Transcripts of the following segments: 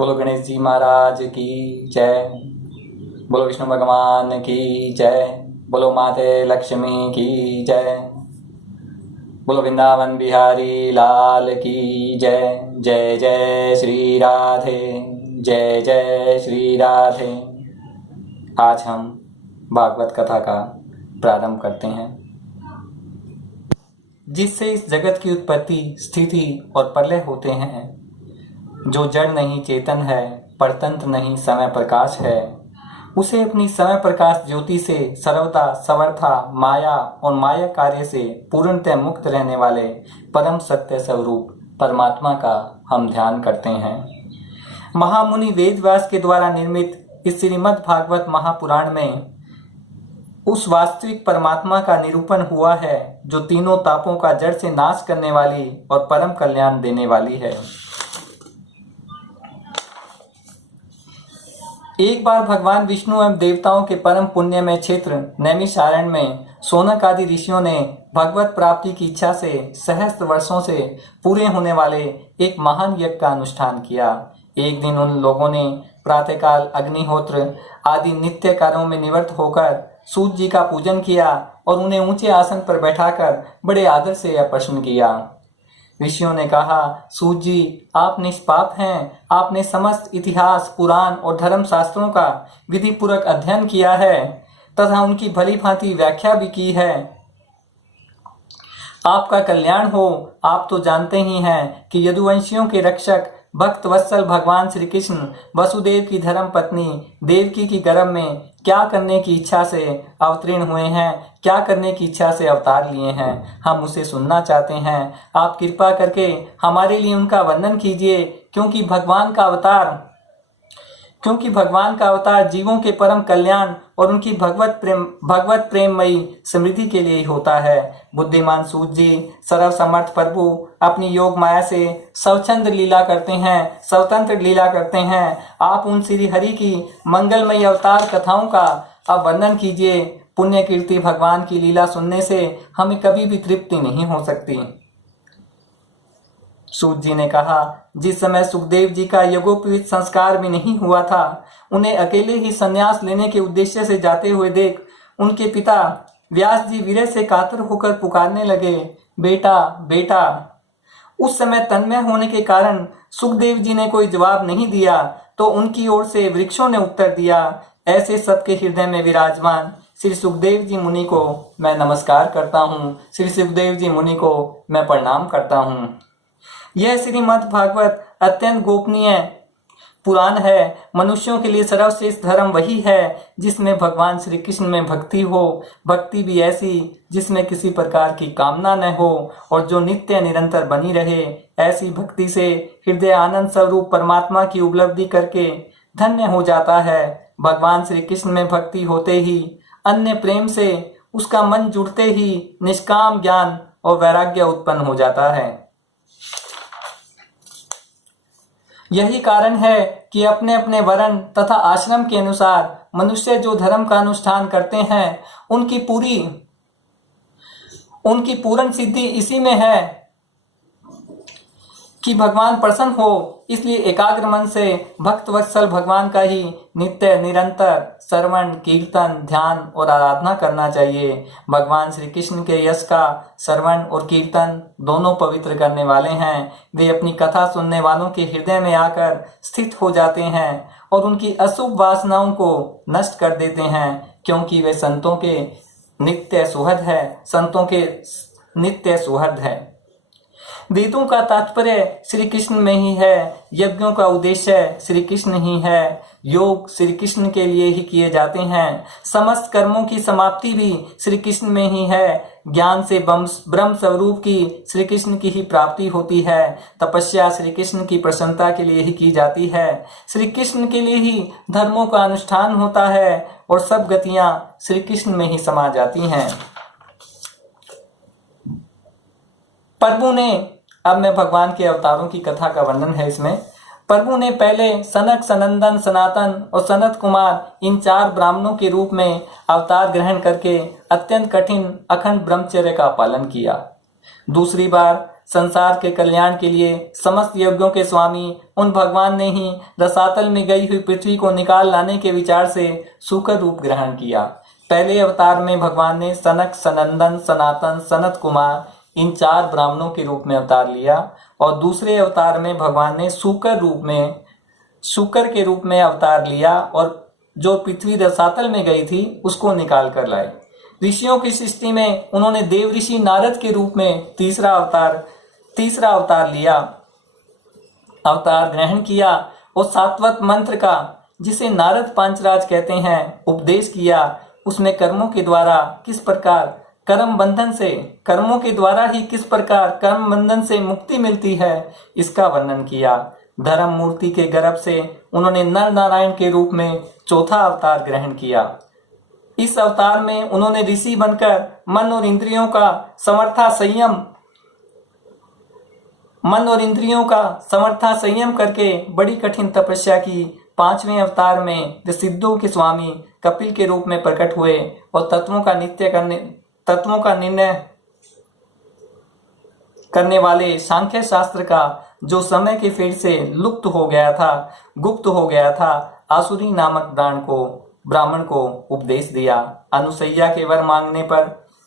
बोलो गणेश जी महाराज की जय। बोलो विष्णु भगवान की जय। बोलो माते लक्ष्मी की जय। बोलो वृंदावन बिहारी लाल की जय। जय जय श्री राधे, जय जय श्री राधे। आज हम भागवत कथा का प्रारंभ करते हैं, जिससे इस जगत की उत्पत्ति, स्थिति और प्रलय होते हैं। जो जड़ नहीं चेतन है, परतंत्र नहीं समय प्रकाश है, उसे अपनी समय प्रकाश ज्योति से सर्वथा समर्था माया और माया कार्य से पूर्णतः मुक्त रहने वाले परम सत्य स्वरूप परमात्मा का हम ध्यान करते हैं। महामुनि वेदव्यास के द्वारा निर्मित इस श्रीमद् भागवत महापुराण में उस वास्तविक परमात्मा का निरूपण हुआ है, जो तीनों तापों का जड़ से नाश करने वाली और परम कल्याण देने वाली है। एक बार भगवान विष्णु एवं देवताओं के परम पुण्य में क्षेत्र नैमिषारण्य में सोनक आदि ऋषियों ने भगवत प्राप्ति की इच्छा से सहस्त्र वर्षों से पूरे होने वाले एक महान यज्ञ का अनुष्ठान किया। एक दिन उन लोगों ने प्रातःकाल अग्निहोत्र आदि नित्य कार्यों में निवृत्त होकर सूर्य जी का पूजन किया और उन्हें ऊंचे आसन पर बैठाकर बड़े आदर से यह प्रश्न किया। ऋषियों ने कहा, सूर्य जी, आप निष्पाप हैं। आपने समस्त इतिहास, पुराण और धर्म शास्त्रों का विधि पूर्वक अध्ययन किया है तथा उनकी भली भांति व्याख्या भी की है। आपका कल्याण हो। आप तो जानते ही हैं कि यदुवंशियों के रक्षक भक्त वत्सल भगवान श्री कृष्ण वसुदेव की धर्म पत्नी देवकी की गर्भ में क्या करने की इच्छा से अवतीर्ण हुए हैं, क्या करने की इच्छा से अवतार लिए हैं। हम उसे सुनना चाहते हैं। आप कृपा करके हमारे लिए उनका वर्णन कीजिए, क्योंकि भगवान का अवतार जीवों के परम कल्याण और उनकी भगवत प्रेममयी समृद्धि के लिए ही होता है। बुद्धिमान सूत जी, सर्व समर्थ प्रभु अपनी योग माया से स्वतंत्र लीला करते हैं। आप उन श्री हरि की मंगलमयी अवतार कथाओं का अब वर्णन कीजिए। पुण्य कीर्ति भगवान की लीला सुनने से हमें कभी भी तृप्ति नहीं हो सकती। सूत जी ने कहा, जिस समय सुखदेव जी का यज्ञोपवीत संस्कार भी नहीं हुआ था, उन्हें अकेले ही संन्यास लेने के उद्देश्य से जाते हुए देख उनके पिता व्यास जी वीर्य से कातर होकर पुकारने लगे, बेटा बेटा। उस समय तन्मय होने के कारण सुखदेव जी ने कोई जवाब नहीं दिया, तो उनकी ओर से वृक्षों ने उत्तर दिया। ऐसे सबके हृदय में विराजमान श्री सुखदेव जी मुनि को मैं नमस्कार करता हूँ। श्री सुखदेव जी मुनि को मैं प्रणाम करता हूँ। यह श्रीमद् भागवत अत्यंत गोपनीय पुराण है। मनुष्यों के लिए सर्वश्रेष्ठ धर्म वही है जिसमें भगवान श्री कृष्ण में भक्ति हो, भक्ति भी ऐसी जिसमें किसी प्रकार की कामना न हो और जो नित्य निरंतर बनी रहे। ऐसी भक्ति से हृदय आनंद स्वरूप परमात्मा की उपलब्धि करके धन्य हो जाता है। भगवान श्री कृष्ण में भक्ति होते ही, अन्य प्रेम से उसका मन जुड़ते ही निष्काम ज्ञान और वैराग्य उत्पन्न हो जाता है। यही कारण है कि अपने अपने वर्ण तथा आश्रम के अनुसार मनुष्य जो धर्म का अनुष्ठान करते हैं, उनकी पूर्ण सिद्धि इसी में है कि भगवान प्रसन्न हो। इसलिए एकाग्र मन से भक्त वत्सल भगवान का ही नित्य निरंतर श्रवण, कीर्तन, ध्यान और आराधना करना चाहिए। भगवान श्री कृष्ण के यश का श्रवण और कीर्तन दोनों पवित्र करने वाले हैं। वे अपनी कथा सुनने वालों के हृदय में आकर स्थित हो जाते हैं और उनकी अशुभ वासनाओं को नष्ट कर देते हैं, क्योंकि वे संतों के नित्य सुहृद है। वेदों का तात्पर्य श्री कृष्ण में ही है। यज्ञों का उद्देश्य श्री कृष्ण ही है। योग श्री कृष्ण के लिए ही किए जाते हैं। समस्त कर्मों की समाप्ति भी श्री कृष्ण में ही है। ज्ञान से ब्रह्म स्वरूप की श्री कृष्ण की ही प्राप्ति होती है। तपस्या श्री कृष्ण की प्रसन्नता के लिए ही की जाती है। श्री कृष्ण के लिए ही धर्मों का अनुष्ठान होता है और सब गतियां श्री कृष्ण में ही समा जाती हैं। प्रभु ने, अब मैं भगवान के अवतारों की कथा का वर्णन है इसमें। प्रभु ने पहले सनक, सनंदन, सनातन और सनत कुमार इन 4 ब्राह्मणों के रूप में अवतार ग्रहण करके अत्यंत कठिन अखंड ब्रह्मचर्य का पालन किया। दूसरी बार संसार के कल्याण के लिए समस्त यज्ञों के स्वामी उन भगवान ने ही रसातल में गई हुई पृथ्वी को निकाल लाने के विचार से सूकर रूप ग्रहण किया। पहले अवतार में भगवान ने सनक, सनंदन, सनातन, सनत कुमार इन 4 ब्राह्मणों के रूप में अवतार लिया और दूसरे अवतार में भगवान ने सूकर के रूप में अवतार लिया और जो पृथ्वी रसातल में गई थी उसको निकाल कर लाए। ऋषियों की सृष्टि में उन्होंने देव ऋषि नारद के रूप में तीसरा अवतार ग्रहण किया और सात्वत मंत्र का, जिसे नारद पांचराज कहते हैं, उपदेश किया। उसमें कर्मों के द्वारा किस प्रकार कर्म बंधन से मुक्ति मिलती है इसका वर्णन किया। धर्म मूर्ति के गर्भ से उन्होंने नर नारायण के रूप में चौथा अवतार ग्रहण किया। इस अवतार में उन्होंने ऋषि बनकर मन और इंद्रियों का समर्था संयम करके बड़ी कठिन तपस्या की। 5वें अवतार में वे सिद्धों के स्वामी कपिल के रूप में प्रकट हुए और तत्वों का निर्णय करने वाले सांख्य शास्त्र का, जो समय के फेर से गुप्त हो गया था, आसुरी नामक ब्राह्मण को उपदेश दिया।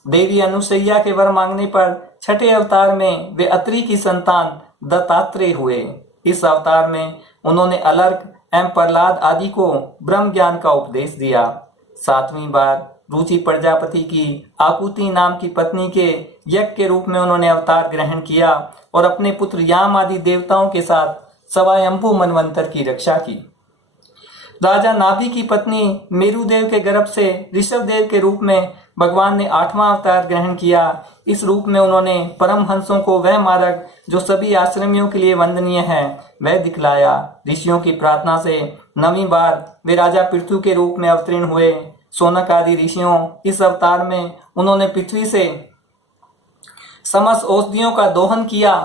देवी अनुसैया के वर मांगने पर छठे अवतार में वे अत्रि की संतान दत्तात्रेय हुए। इस अवतार में उन्होंने अलर्क एवं प्रहलाद आदि को ब्रह्म ज्ञान का उपदेश दिया। 7वीं बार रुचि प्रजापति की आकुति नाम की पत्नी के यज्ञ के रूप में उन्होंने अवतार ग्रहण किया और अपने पुत्र याम आदि देवताओं के साथ सवायंभू मनवंतर की रक्षा की। राजा नाभि की पत्नी मेरुदेव के गर्भ से ऋषभदेव के रूप में भगवान ने 8वां अवतार ग्रहण किया। इस रूप में उन्होंने परमहंसों को वह मार्ग जो सभी आश्रमियों के लिए वंदनीय है वह दिखलाया। ऋषियों की प्रार्थना से 9वीं बार वे राजा पृथु के रूप में अवतीर्ण हुए। सोनक आदि ऋषियों इस अवतार में उन्होंने पृथ्वी से समस्त औषधियों का दोहन किया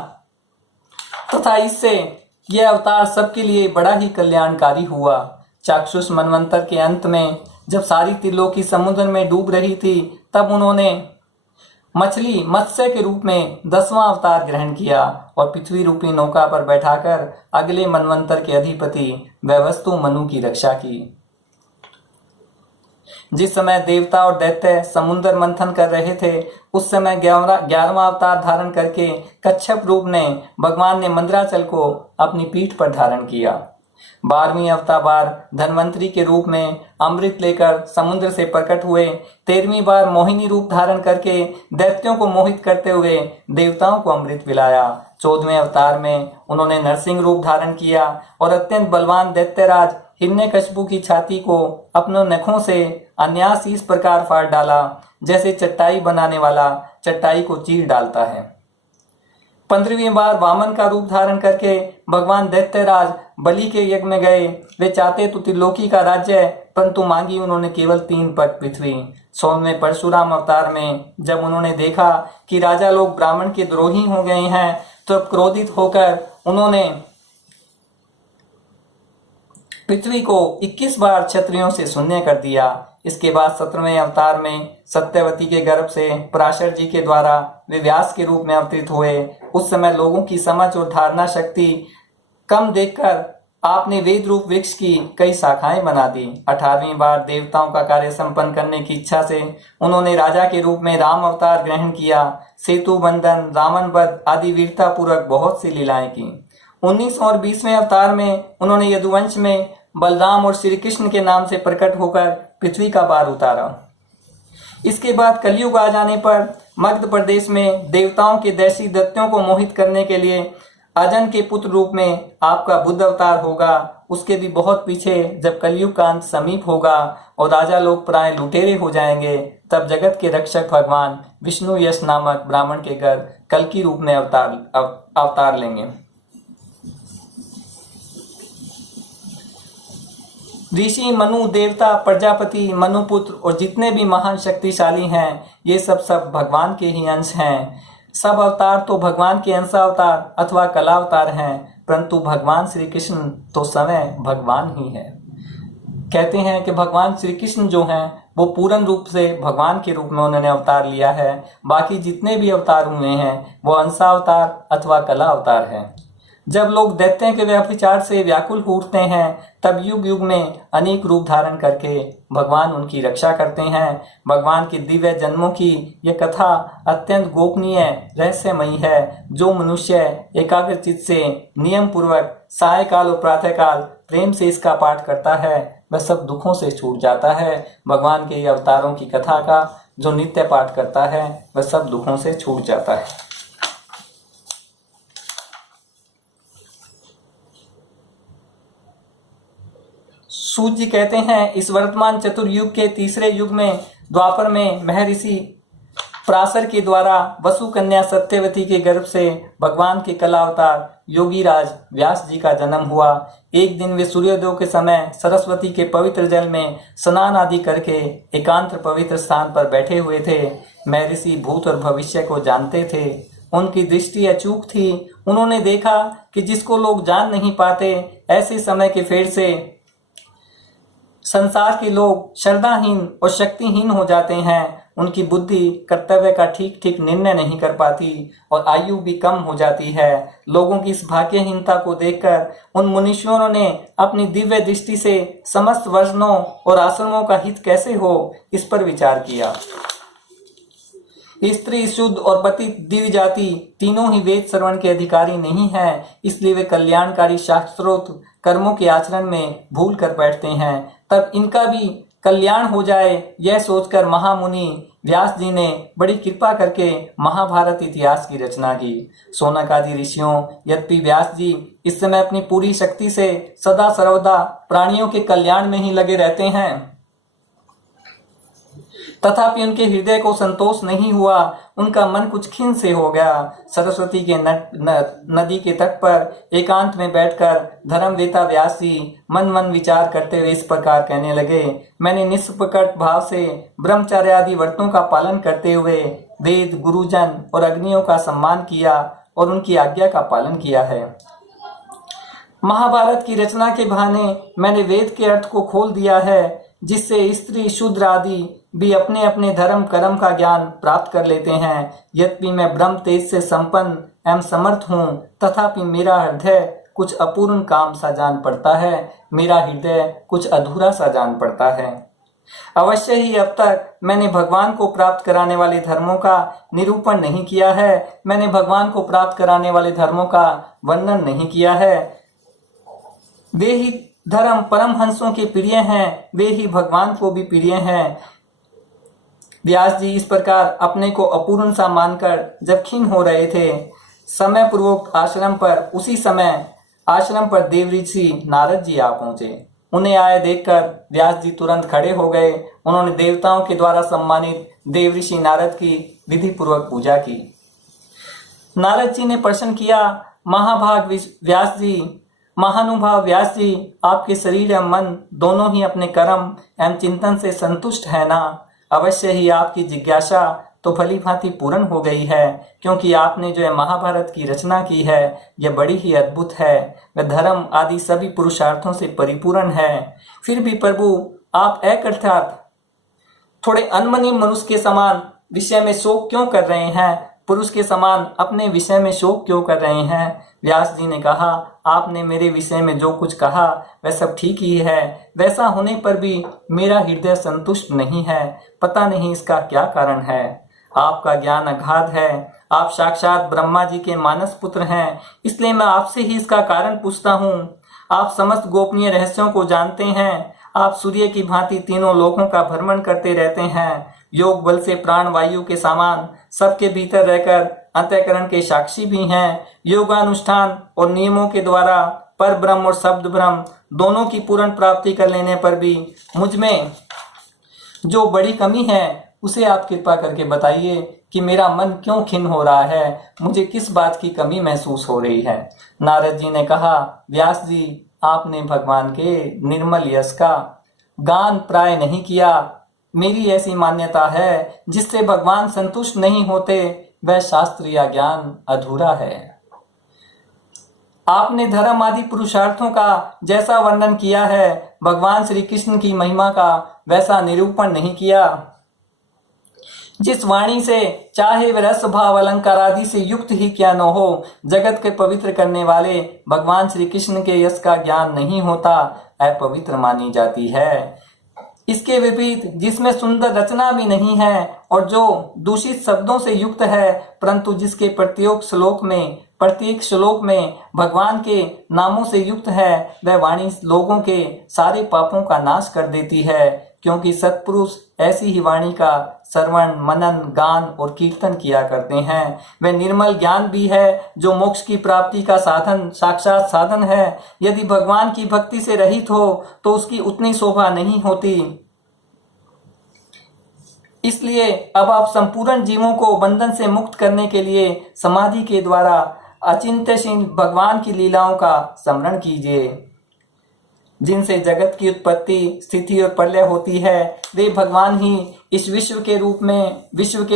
तथा इससे यह अवतार सबके लिए बड़ा ही कल्याणकारी हुआ। चाक्षुष मनवंतर के अंत में जब सारी त्रिलोकी समुद्र में डूब रही थी, तब उन्होंने मत्स्य के रूप में 10वां अवतार ग्रहण किया और पृथ्वी रूपी नौका पर बैठाकर अगले मनवंतर के अधिपति वैवस्तु मनु की रक्षा की। जिस समय देवता और दैत्य समुद्र मंथन कर रहे थे, उस समय 11वां अवतार धारण करके कच्छप रूप ने भगवान ने मंदराचल को अपनी पीठ पर धारण किया। 12वीं अवतार धन्वंतरी के रूप में अमृत लेकर समुद्र से प्रकट हुए। 13वीं बार मोहिनी रूप धारण करके दैत्यों को मोहित करते हुए देवताओं को अमृत पिलाया। 14वें अवतार में उन्होंने नरसिंह रूप धारण किया और अत्यंत बलवान दैत्यराज हिरण्यकशिपु की छाती को अपने नखों से अन्यास इस प्रकार फाड़ डाला जैसे चट्टाई बनाने वाला चट्टाई को चीर डालता है। 15वीं बार वामन का रूप धारण करके भगवान दैत्यराज बलि के यज्ञ में गए। वे चाहते तो त्रिलोकी का राज्य, परंतु मांगी उन्होंने केवल 3 पट पृथ्वी। 16वें परशुराम अवतार में जब उन्होंने देखा कि राजा लोग ब्राह्मण के द्रोही हो गए हैं, तो क्रोधित होकर उन्होंने पृथ्वी को 21 बार क्षत्रियों से शून्य कर दिया। इसके बाद 17वें अवतार में सत्यवती के गर्भ से पराशर जी के द्वारा वे व्यास के रूप में अवतरित हुए। उस समय लोगों की समझ और धारणा शक्ति कम देखकर आपने वेद रूप वृक्ष की कई शाखाएं बना दी। 18वीं बार देवताओं का कार्य संपन्न करने की इच्छा से उन्होंने राजा के रूप में राम अवतार ग्रहण किया। सेतु बंधन, रावण वध आदि वीरता पूर्वक बहुत सी लीलाएं की। 19 और 20वें अवतार में उन्होंने यदुवंश में बलराम और श्री कृष्ण के नाम से प्रकट होकर पृथ्वी का भार उतारा। इसके बाद कलयुग आ जाने पर मध्य प्रदेश में देवताओं के दैसी दैत्यों को मोहित करने के लिए अजन के पुत्र रूप में आपका बुद्ध अवतार होगा। उसके भी बहुत पीछे जब कलयुग का अंत समीप होगा और राजा लोग प्राय लुटेरे हो जाएंगे, तब जगत के रक्षक भगवान विष्णु यश नामक ब्राह्मण के घर कल्कि रूप में अवतार लेंगे। ऋषि, मनु, देवता, प्रजापति, मनुपुत्र और जितने भी महान शक्तिशाली हैं, ये सब भगवान के ही अंश हैं। सब अवतार तो भगवान के अंशावतार अथवा कलावतार हैं, परंतु भगवान श्री कृष्ण तो स्वयं भगवान ही है। कहते हैं कि भगवान श्री कृष्ण जो हैं वो पूर्ण रूप से भगवान के रूप में उन्होंने अवतार लिया है। बाकी जितने भी अवतार हुए हैं वो अंशावतार अथवा कला अवतार हैं। जब लोग दैत्यों के व्यभिचार से व्याकुल हो उठते हैं तब युग युग में अनेक रूप धारण करके भगवान उनकी रक्षा करते हैं। भगवान के दिव्य जन्मों की यह कथा अत्यंत गोपनीय रहस्यमयी है। जो मनुष्य एकाग्रचित्त से नियम पूर्वक सायकाल और प्रातःकाल प्रेम से इसका पाठ करता है वह सब दुखों से छूट जाता है। भगवान के अवतारों की कथा का जो नित्य पाठ करता है वह सब दुखों से छूट जाता है। सूत जी कहते हैं इस वर्तमान चतुर्युग के तीसरे युग में द्वापर में महर्षि पराशर के द्वारा वसु कन्या सत्यवती के गर्भ से भगवान के कला अवतार योगीराज व्यास जी का जन्म हुआ। एक दिन वे सूर्योदय के समय सरस्वती के पवित्र जल में स्नान आदि करके एकांत पवित्र स्थान पर बैठे हुए थे। महर्षि भूत और भविष्य को जानते थे। उनकी दृष्टि अचूक थी। उन्होंने देखा कि जिसको लोग जान नहीं पाते ऐसे समय के फेर से संसार के लोग श्रद्धाहीन और शक्तिहीन हो जाते हैं। उनकी बुद्धि कर्तव्य का ठीक ठीक निर्णय नहीं कर पाती और आयु भी कम हो जाती है। लोगों की इस भाग्यहीनता को देखकर उन मुनीश्वरों ने अपनी दिव्य दृष्टि से समस्त वर्णों और आश्रमों का हित कैसे हो इस पर विचार किया। स्त्री शुद्ध और पति दिव्य जाति तीनों ही वेद श्रवण के अधिकारी नहीं हैं, इसलिए वे कल्याणकारी शास्त्रोक्त कर्मों के आचरण में भूल कर बैठते हैं। तब इनका भी कल्याण हो जाए यह सोचकर महामुनि व्यास जी ने बड़ी कृपा करके महाभारत इतिहास की रचना की। शौनक आदि ऋषियों यद्यपि व्यास जी इस समय अपनी पूरी शक्ति से सदा सर्वदा प्राणियों के कल्याण में ही लगे रहते हैं, तथापि उनके हृदय को संतोष नहीं हुआ। उनका मन कुछ खिन्न से हो गया। सरस्वती के नदी के तट पर एकांत में बैठकर धर्मवेता व्यास जी मन मन विचार करते हुए इस प्रकार कहने लगे। मैंने निष्कपट भाव से ब्रह्मचर्य आदि व्रतों का पालन करते हुए वेद, गुरुजन और अग्नियों का सम्मान किया और उनकी आज्ञा का पालन किया है। महाभारत की रचना के बहाने मैंने वेद के अर्थ को खोल दिया है, जिससे स्त्री शूद्र आदि भी अपने अपने धर्म कर्म का ज्ञान प्राप्त कर लेते हैं। यद्यपि मैं ब्रह्म तेज से संपन्न एवं समर्थ हूँ, तथापि मेरा हृदय कुछ अपूर्ण काम सा जान पड़ता है। मेरा हृदय कुछ अधूरा सा जान पड़ता है। अवश्य ही अब तक मैंने भगवान को प्राप्त कराने वाले धर्मों का निरूपण नहीं किया है। मैंने भगवान को प्राप्त कराने वाले धर्मों का वर्णन नहीं किया है। वे ही धर्म परमहंसों के प्रिय हैं, वे ही भगवान को भी प्रिय हैं। व्यास जी इस प्रकार अपने को अपूर्ण सा मानकर जब खिन्न हो रहे थे, समय पूर्वक आश्रम पर उसी समय आश्रम पर देव ऋषि नारद जी आ पहुंचे। उन्हें आए देखकर व्यास जी तुरंत खड़े हो गए। उन्होंने देवताओं के द्वारा सम्मानित देव ऋषि नारद की विधि पूर्वक पूजा की। नारद जी ने प्रश्न किया, महाभाग व्यास जी, महानुभाव व्यास जी, आपके शरीर एवं मन दोनों ही अपने कर्म एवं चिंतन से संतुष्ट है ना? अवश्य ही आपकी जिज्ञासा तो भली भांति पूर्ण हो गई है, क्योंकि आपने जो महाभारत की रचना की है यह बड़ी ही अद्भुत है। वह धर्म आदि सभी पुरुषार्थों से परिपूर्ण है। फिर भी प्रभु आप अर्थात थोड़े अनमनी मनुष्य के समान विषय में शोक क्यों कर रहे हैं? पुरुष के समान अपने विषय में शोक क्यों कर रहे हैं? व्यास जी ने कहा, आपने मेरे विषय में जो कुछ कहा वह सब ठीक ही है। वैसा होने पर भी मेरा हृदय संतुष्ट नहीं है। पता नहीं इसका क्या कारण है। आपका ज्ञान अगाध है। आप साक्षात ब्रह्मा जी के मानस पुत्र हैं, इसलिए मैं आपसे ही इसका कारण पूछता हूँ। आप समस्त गोपनीय रहस्यों को जानते हैं। आप सूर्य की भांति तीनों लोकों का भ्रमण करते रहते हैं। योग बल से प्राण वायु के समान सबके भीतर रहकर अंतःकरण के साक्षी भी हैं। योगानुष्ठान और नियमों के द्वारा पर ब्रह्म और शब्द ब्रह्म दोनों की पूर्ण प्राप्ति कर लेने पर भी मुझ में जो बड़ी कमी है उसे आप कृपा करके बताइए कि मेरा मन क्यों खिन्न हो रहा है, मुझे किस बात की कमी महसूस हो रही है। नारद जी ने कहा, व्यास जी, आपने भगवान के निर्मल यश का गान प्राय नहीं किया। मेरी ऐसी मान्यता है, जिससे भगवान संतुष्ट नहीं होते वह शास्त्र या ज्ञान अधूरा है। आपने धर्म आदि पुरुषार्थों का जैसा वर्णन किया है भगवान श्री कृष्ण की महिमा का वैसा निरूपण नहीं किया जिस वाणी से चाहे वह रस भाव अलंकार आदि से युक्त ही क्या न हो, जगत के पवित्र करने वाले भगवान श्री कृष्ण के यश का ज्ञान नहीं होता, अपवित्र मानी जाती है। इसके विपरीत जिसमें सुंदर रचना भी नहीं है और जो दूषित शब्दों से युक्त है, परंतु जिसके प्रत्येक श्लोक में भगवान के नामों से युक्त है, वह वाणी लोगों के सारे पापों का नाश कर देती है, क्योंकि सत्पुरुष ऐसी ही वाणी का श्रवण मनन गान और कीर्तन किया करते हैं। वह निर्मल ज्ञान भी है जो मोक्ष की प्राप्ति का साधन साक्षात साधन है। यदि भगवान की भक्ति से रहित हो तो उसकी उतनी शोभा नहीं होती। इसलिए अब आप संपूर्ण जीवों को बंधन से मुक्त करने के लिए समाधि के द्वारा अचिंत्यशील भगवान की लीलाओं का स्मरण कीजिए, जिनसे जगत की उत्पत्ति स्थिति और प्रलय होती है। वे भगवान ही इस विश्व के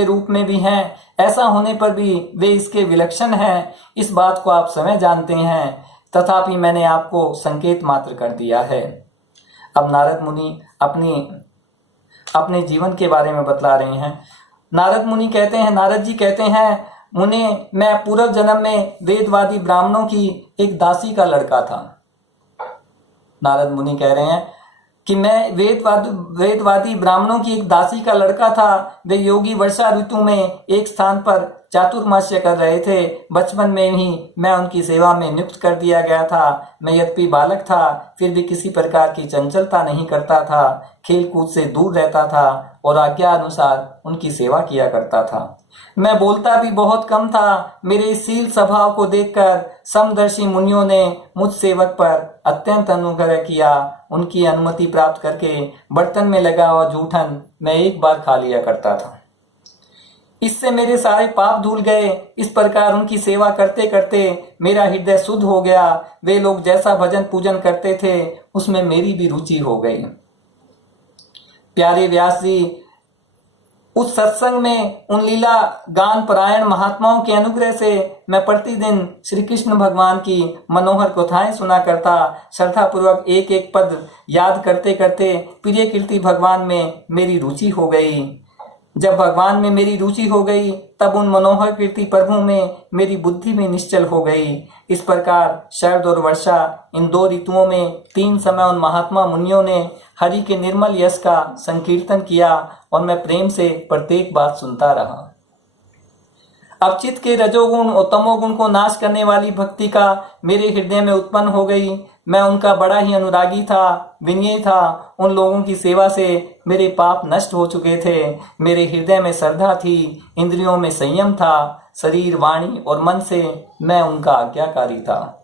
रूप में भी हैं। ऐसा होने पर भी वे इसके विलक्षण हैं। इस बात को आप स्वयं जानते हैं, तथापि मैंने आपको संकेत मात्र कर दिया है। अब नारद मुनि अपने जीवन के बारे में बतला रहे हैं। नारद जी कहते हैं, मुने, मैं पूर्व जन्म में वेदवादी ब्राह्मणों की एक दासी का लड़का था। नारद मुनि कह रहे हैं कि मैं वेदवादी ब्राह्मणों की एक दासी का लड़का था। वे योगी वर्षा ऋतु में एक स्थान पर चातुर्मास्य कर रहे थे। बचपन में ही मैं उनकी सेवा में नियुक्त कर दिया गया था। मैं यद्यपि बालक था, फिर भी किसी प्रकार की चंचलता नहीं करता था, खेल कूद से दूर रहता था और आज्ञा अनुसार उनकी सेवा किया करता था। मैं बोलता भी बहुत कम था। मेरे इस शील स्वभाव को देखकर समदर्शी मुनियों ने मुझ सेवक पर अत्यंत अनुग्रह किया। उनकी अनुमति प्राप्त करके बर्तन में लगा हुआ जूठन मैं एक बार खा लिया करता था। इससे मेरे सारे पाप धुल गए। इस प्रकार उनकी सेवा करते करते मेरा हृदय शुद्ध हो गया। वे लोग जैसा भजन पूजन करते थे उसमें मेरी भी रुचि हो गई। प्यारे व्यास जी, उस सत्संग में उन लीला गान परायण महात्माओं के अनुग्रह से मैं प्रतिदिन श्री कृष्ण भगवान की मनोहर कथाएं सुना करता। श्रद्धा पूर्वक एक एक पद याद करते करते प्रिय कीर्ति भगवान में मेरी रुचि हो गई। जब भगवान में मेरी रुचि हो गई तब उन मनोहर कीर्ति प्रभु में मेरी बुद्धि भी निश्चल हो गई। इस प्रकार शरद और वर्षा, इन दो ऋतुओं में 3 समय उन महात्मा मुनियों ने हरि के निर्मल यश का संकीर्तन किया और मैं प्रेम से प्रत्येक बात सुनता रहा। अब चित्त के रजोगुण और तमोगुण को नाश करने वाली भक्ति का मेरे हृदय में उत्पन्न हो गई। मैं उनका बड़ा ही अनुरागी था, विनयी था। उन लोगों की सेवा से मेरे पाप नष्ट हो चुके थे। मेरे हृदय में श्रद्धा थी, इंद्रियों में संयम था, शरीर वाणी और मन से मैं उनका आज्ञाकारी था।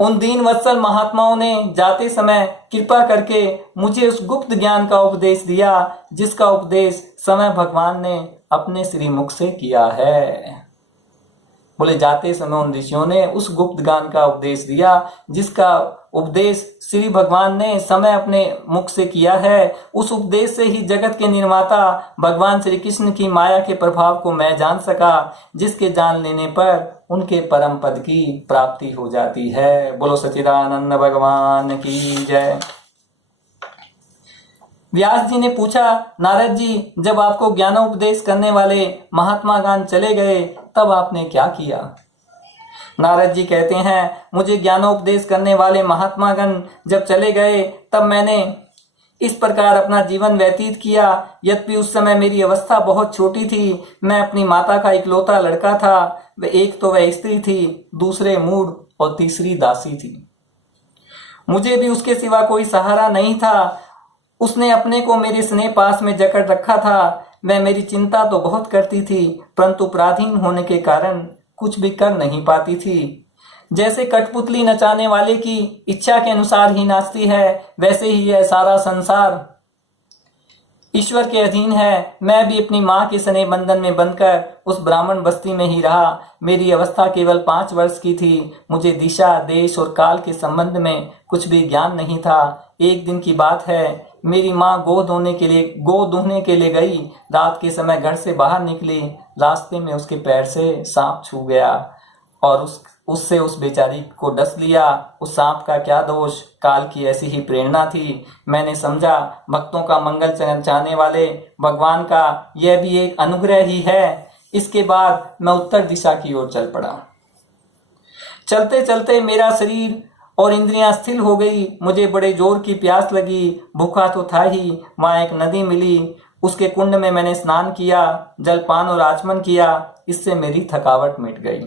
उन दीन वत्सल महात्माओं ने जाते समय कृपा करके मुझे उस गुप्त ज्ञान का उपदेश दिया जिसका उपदेश समय भगवान ने अपने श्री मुख से किया है। बोले जाते समय उन ऋषियों ने उस गुप्त ज्ञान का उपदेश दिया जिसका उपदेश श्री भगवान ने समय अपने मुख से किया है। उस उपदेश से ही जगत के निर्माता भगवान श्री कृष्ण की माया के प्रभाव को मैं जान सका, जिसके जान लेने पर उनके परम पद की प्राप्ति हो जाती है। बोलो सच्चिदानंद भगवान की जय। व्यास जी ने पूछा, नारद जी, जब आपको ज्ञानोपदेश करने वाले महात्मा गान चले गए तब आपने क्या किया? नारद जी कहते हैं, मुझे ज्ञानोपदेश करने वाले महात्मा गण जब चले गए तब मैंने इस प्रकार अपना जीवन व्यतीत किया। यद्यपि उस समय मेरी अवस्था बहुत छोटी थी। मैं अपनी माता का इकलौता लड़का था। एक तो वह स्त्री थी, दूसरे मूढ़ और तीसरी दासी थी। मुझे भी उसके सिवा कोई सहारा नहीं था। उसने अपने को मेरे स्नेह पास में जकड़ रखा था। मैं मेरी चिंता तो बहुत करती थी, परंतु पराधीन होने के कारण कुछ भी कर नहीं पाती थी। जैसे कठपुतली नचाने वाले की इच्छा के अनुसार ही नाचती है, वैसे ही यह सारा संसार ईश्वर के अधीन है। मैं भी अपनी माँ के स्नेह बंधन में बंधकर उस ब्राह्मण बस्ती में ही रहा। मेरी अवस्था केवल 5 वर्ष की थी। मुझे दिशा, देश और काल के संबंध में कुछ भी ज्ञान नहीं था। एक दिन की बात है, मेरी माँ गो दूहने के लिए गई। रात के समय घर से बाहर निकली। रास्ते में उसके पैर से सांप छू गया। और उससे उस बेचारी को डस लिया। उस सांप का क्या दोष, काल की ऐसी ही प्रेरणा थी। मैंने समझा भक्तों का मंगल चाहने वाले भगवान का यह भी एक अनुग्रह ही है। इसके बाद मैं उत्तर दिशा की ओर चल पड़ा। चलते चलते मेरा शरीर और इंद्रियां स्थिर हो गई। मुझे बड़े जोर की प्यास लगी। भूखा तो था ही। वहां एक नदी मिली। उसके कुंड में मैंने स्नान किया, जलपान और आचमन किया। इससे मेरी थकावट मिट गई।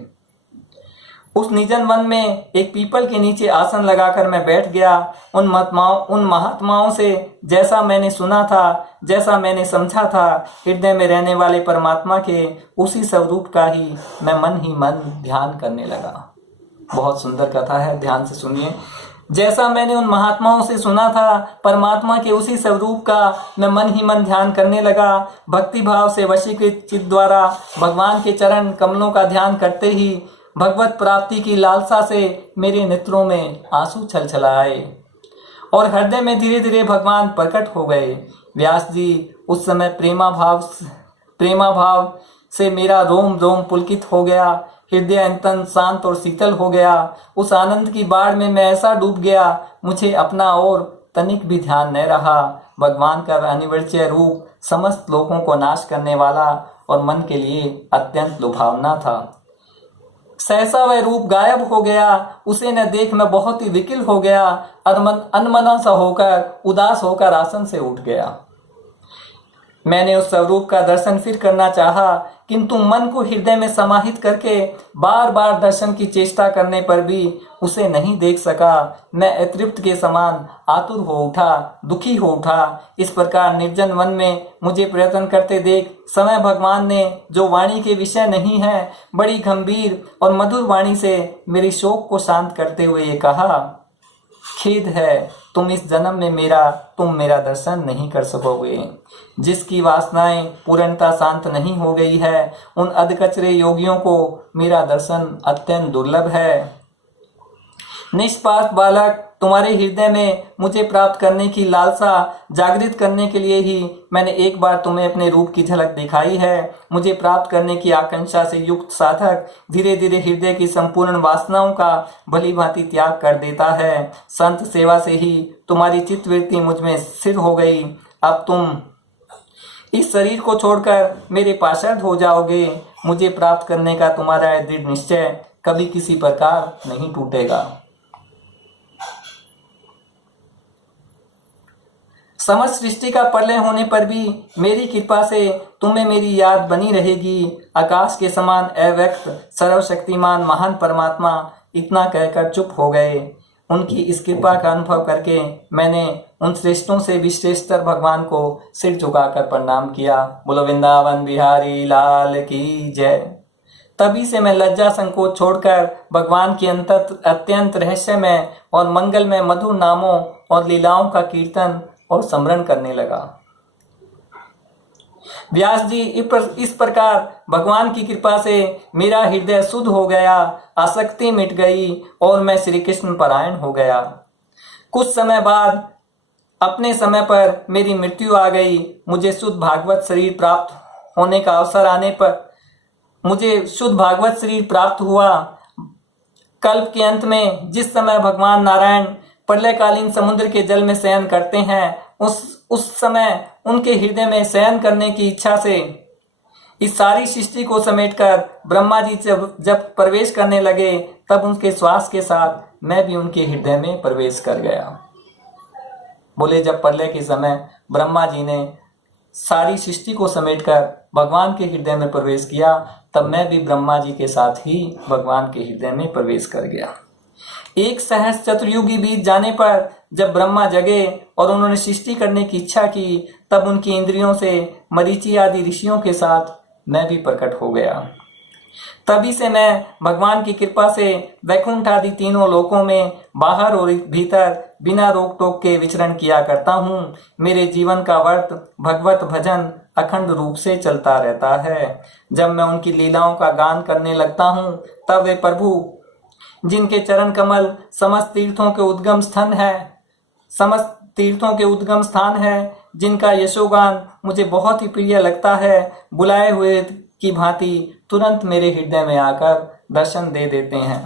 उस निर्जन वन में एक पीपल के नीचे आसन लगाकर मैं बैठ गया। उन महात्माओं से जैसा मैंने सुना था, जैसा मैंने समझा था, हृदय में रहने वाले परमात्मा के उसी स्वरूप का ही मैं मन ही मन ध्यान करने लगा। बहुत सुंदर कथा है, ध्यान से सुनिए। जैसा मैंने उन महात्माओं से सुना था, परमात्मा के उसी स्वरूप का मैं मन ही मन ध्यान करने लगा। भक्ति भाव से वशीकृत चित्त द्वारा भगवान के चरण कमलों का ध्यान करते ही भगवत प्राप्ति की लालसा से मेरे नेत्रों में आंसू छलछलाए और हृदय में धीरे धीरे भगवान प्रकट हो गए। व्यास जी, उस समय प्रेमा भाव से मेरा रोम रोम पुलकित हो गया। हृदय अंतन शांत और शीतल हो गया। उस आनंद की बाढ़ में मैं ऐसा डूब गया, मुझे अपना और तनिक भी ध्यान न रहा। भगवान का अनिवार्य रूप समस्त लोगों को नाश करने वाला और मन के लिए अत्यंत लुभावना था। सहसा वह रूप गायब हो गया। उसे न देख मैं बहुत ही विकल हो गया। अनमना सा होकर, उदास होकर आसन से उठ गया। मैंने उस स्वरूप का दर्शन फिर करना चाहा, किंतु मन को हृदय में समाहित करके बार बार दर्शन की चेष्टा करने पर भी उसे नहीं देख सका। मैं अतृप्त के समान आतुर हो उठा, दुखी हो उठा। इस प्रकार निर्जन वन में मुझे प्रयत्न करते देख समय भगवान ने, जो वाणी के विषय नहीं है, बड़ी गंभीर और मधुर वाणी से मेरी शोक को शांत करते हुए ये कहा, खेद है, इस जन्म में तुम मेरा दर्शन नहीं कर सकोगे। जिसकी वासनाएं पूर्णता शांत नहीं हो गई है, उन अधकचरे योगियों को मेरा दर्शन अत्यंत दुर्लभ है। निष्पाप बालक, तुम्हारे हृदय में मुझे प्राप्त करने की लालसा जागृत करने के लिए ही मैंने एक बार तुम्हें अपने रूप की झलक दिखाई है। मुझे प्राप्त करने की आकांक्षा से युक्त साधक धीरे धीरे हृदय की संपूर्ण वासनाओं का भली भांति त्याग कर देता है। संत सेवा से ही तुम्हारी चित्तवृत्ति मुझ में स्थिर हो गई। अब तुम इस शरीर को छोड़कर मेरे पार्षद हो जाओगे। मुझे प्राप्त करने का तुम्हारा दृढ़ निश्चय कभी किसी प्रकार नहीं टूटेगा। समस्त सृष्टि का प्रलय होने पर भी मेरी कृपा से तुम्हें मेरी याद बनी रहेगी। आकाश के समान अव्यक्त सर्वशक्तिमान महान परमात्मा इतना कहकर चुप हो गए। उनकी इस कृपा का अनुभव करके मैंने उन श्रेष्ठों से भी श्रेष्ठतर भगवान को सिर झुकाकर प्रणाम किया। बोलो वृंदावन बिहारी लाल की जय। तभी से मैं लज्जा संकोच छोड़कर भगवान की अत्यंत रहस्यमय और मंगलमय मधुर नामों और लीलाओं का कीर्तन और स्मरण करने लगा। व्यास जी, इस प्रकार भगवान की कृपा से मेरा हृदय शुद्ध हो गया, आसक्ति मिट गई और मैं श्री कृष्ण परायण हो गया। कुछ समय बाद अपने समय पर मेरी मृत्यु आ गई। मुझे शुद्ध भागवत शरीर प्राप्त होने का अवसर आने पर मुझे शुद्ध भागवत शरीर प्राप्त हुआ। कल्प के अंत में जिस समय भगवान नारायण प्रलयकालीन समुद्र के जल में शयन करते हैं, उस समय उनके हृदय में शयन करने की इच्छा से इस सारी सृष्टि को समेटकर ब्रह्मा जी जब प्रवेश करने लगे, तब उनके श्वास के साथ मैं भी उनके हृदय में प्रवेश कर गया। बोले, जब प्रलय के समय ब्रह्मा जी ने सारी सृष्टि को समेटकर भगवान के हृदय में प्रवेश किया, तब मैं भी ब्रह्मा जी के साथ ही भगवान के हृदय में प्रवेश कर गया। एक सहस्र चतुर्युगी बीत जाने पर जब ब्रह्मा जगे और उन्होंने सृष्टि करने की इच्छा की, तब उनकी इंद्रियों से मरीचि आदि ऋषियों के साथ मैं भी प्रकट हो गया। तभी से मैं भगवान की कृपा से वैकुंठ आदि तीनों लोकों में बाहर और भीतर बिना रोक टोक के विचरण किया करता हूँ। मेरे जीवन का व्रत भगवत भजन अखंड रूप से चलता रहता है। जब मैं उनकी लीलाओं का गान करने लगता हूँ, तब वे प्रभु जिनके चरण कमल समस्त तीर्थों के उद्गम स्थान है, जिनका यशोगान मुझे बहुत ही प्रिय लगता है, बुलाए हुए की भांति तुरंत मेरे हृदय में आकर दर्शन दे देते हैं।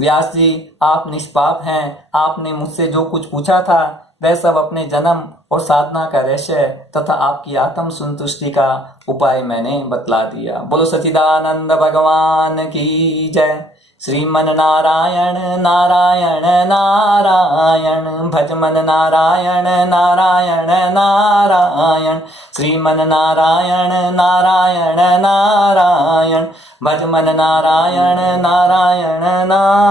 व्यास जी, आप निष्पाप हैं। आपने मुझसे जो कुछ पूछा था वह सब अपने जन्म और साधना का रहस्य तथा आपकी आत्म संतुष्टि का उपाय मैंने बतला दिया। बोलो सच्चिदानंद भगवान की जय। श्रीमन नारायण नारायण नारायण, भजमन नारायण नारायण नारायण, श्रीमन नारायण नारायण नारायण, भजमन नारायण नारायण नारायण।